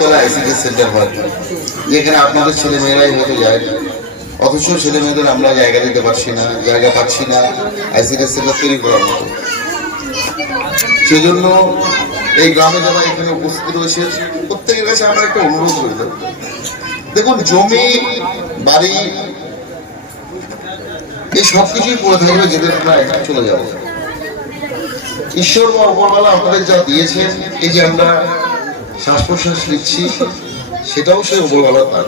Shibtala ICDS centre হয়, যেখানে আপনাদের ছেলে মেয়েরাই হয়তো যায়, অথচ ছেলে মেয়েদের আমরা জায়গা দিতে পারছি না, জায়গা পাচ্ছি না আইসিডিএস সেন্টার তৈরি করার মতো। সেজন্য এই গ্রামে যারা এখানে উপস্থিত রয়েছে প্রত্যেকের কাছে আমরা একটা অনুরোধ করে দেব। দেখুন, জমি বাড়ি এই সবকিছুই পড়ে থাকবে, যেদের আমরা একদিন চলে যাবো। ঈশ্বর বা উপরওয়ালা আপনাদের যা দিয়েছেন, এই যে আমরা শ্বাস প্রশ্বাস নিচ্ছি, সেটাও সে উপরওয়ালা তার।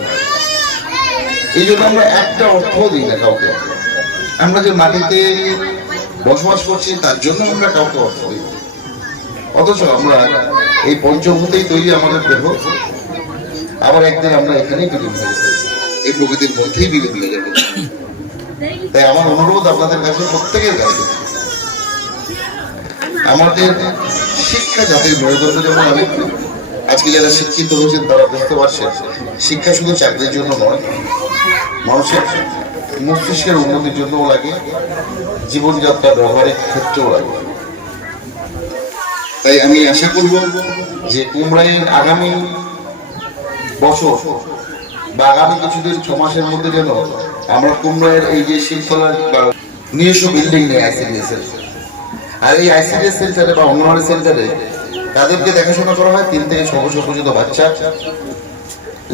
এই জন্য আমরা একটা অর্থ দিই না কাউকে। আমরা যে মাটিতে বসবাস করছি তার জন্য আমরা কাউকে অর্থ দিই, অথচ আমরা এই পঞ্চভূতেই তৈরি আমাদের দেহ। আবার একদিন আমরা এখানেই বিলীন হয়ে যাবো, এই প্রকৃতির মধ্যেই বিলীন হয়ে যাবো। তাই আমার অনুরোধ আপনাদের কাছে, প্রত্যেকের কাছে, আমাদের শিক্ষা জাতির মেরুদণ্ড। যেমন আমি আজকে যারা শিক্ষিত হয়েছেন তারা বুঝতে পারছেন, শিক্ষা শুধু চাকরির জন্য নয়, মানুষের মস্তিষ্কের উন্নতির জন্যও লাগে, জীবনযাত্রা ব্যবহারিক ক্ষেত্রেও লাগে। তাই আমি আশা করব যে কুমড়াইয়ের আগামী বছর বা আগামী কিছুদিন 6 মাসের মধ্যে যেন আমরা কুমড়াইয়ের এই যে শিবতলার নিজস্ব বিল্ডিং নেই আইসিডিএস এর, আর এই আইসিডিএস সেন্টারে বা অঙ্গনওয়াড়ি সেন্টারে তাদেরকে দেখাশোনা করা হয় 3 থেকে 6 বছর পর্যন্ত বাচ্চা,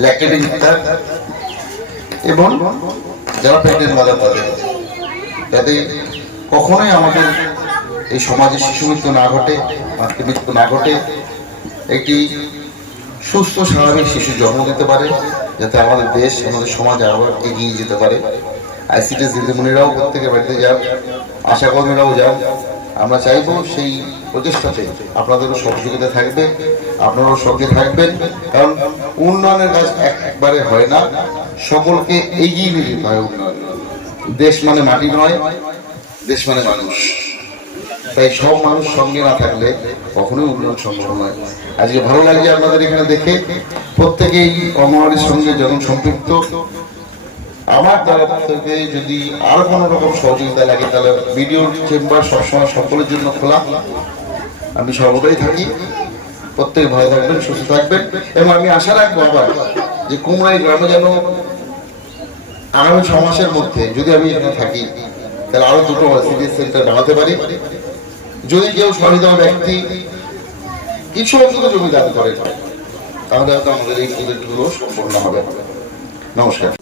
ল্যাকটেটিং মাদার এবং যারা প্রেগনেন্ট মাদার তাদের, যাতে কখনোই আমাদের এই সমাজে শিশু মৃত্যু না ঘটে, মাতৃমৃত্যু না ঘটে, একটি সুস্থ স্বাভাবিক শিশু জন্ম দিতে পারে, যাতে আমাদের দেশ, আমাদের সমাজ আবার এগিয়ে যেতে পারে। আইসিডিএস দিদিমণিরাও প্রত্যেকের বাড়িতে যান, আশাকর্মীরাও যান। আমরা চাইবো সেই প্রচেষ্টাতে আপনাদেরও সহযোগিতা থাকবে, আপনারাও সঙ্গে থাকবেন, কারণ উন্নয়নের কাজ একবারে হয় না, সকলকে এগিয়ে নিয়ে যেতে হয় উন্নয়ন। দেশ মানে মাটি নয়, দেশ মানে মানুষ। তাই সব মানুষ সঙ্গে না থাকলে কখনোই উন্নয়ন সম্ভব নয়। আজকে ভালো লাগছে আপনাদের এখানে দেখে, প্রত্যেকেই অঙ্গনওয়াড়ির সঙ্গে যখন সম্পৃক্ত। আমার তরফ থেকে যদি আরো কোনো রকম সহযোগিতা লাগে, তাহলে ভিডিও চেম্বার সবসময় সকলের জন্য খোলা, আমি সর্বদাই থাকি। প্রত্যেক ভালো থাকবেন, সুস্থ থাকবেন, এবং আমি আশা রাখবো আবার যে কুমড়াই গ্রামে যেন আগামী 6 মাসের মধ্যে যদি আমি এখানে থাকি, তাহলে আরো 2টো আইসিডিএস সেন্টার বানাতে পারি। যদি কেউ সহৃদয় ব্যক্তি কিছু অন্তত জমি দান করে, তাহলে হয়তো আমাদের এই প্রজেক্টগুলো সম্পূর্ণ হবে। নমস্কার।